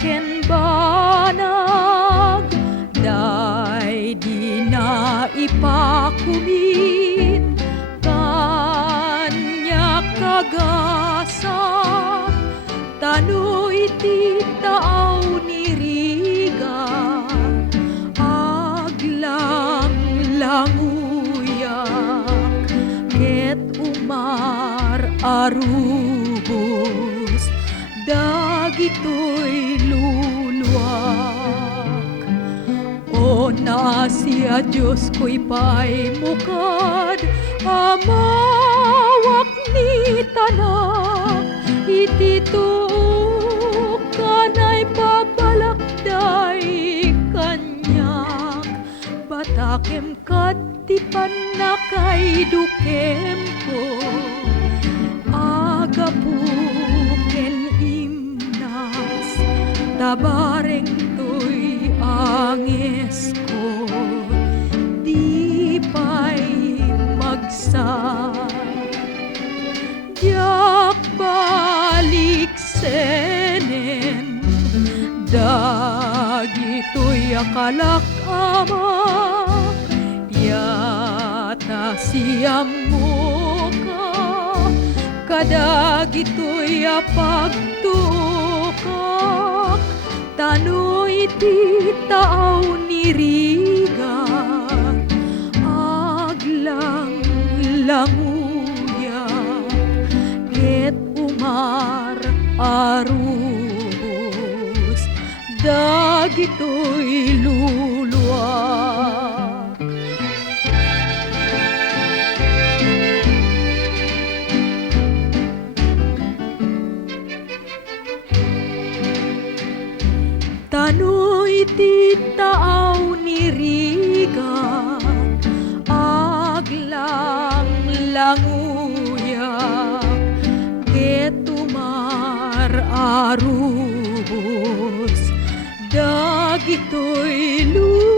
ken banag, day di na ipakumit, kanya kagasa, tanoy ti taaw ni Riga, aglang languyak, ket umar arubos, dagitoy luluwak. O nasya Diyos ko'y pa'y mukad, amawak ni tanak, iti tuok kanay pabalakday kanyak, batakem kat ti panakay dukem ko, agapuken imnas, tabareng to'y anges ko, di pa'y magsak. Diyak balik senen, dagito'y akalak ama, yata siyam mo ka, kadagito'y apagtukak, tanoy ti taaw ni Riga, aglang languyak, ket umar arubos, dagito'y luluwak. Tanoy ti taaw ni Riga, aglang languyak, ket umar arubos, dagito'y luluwak.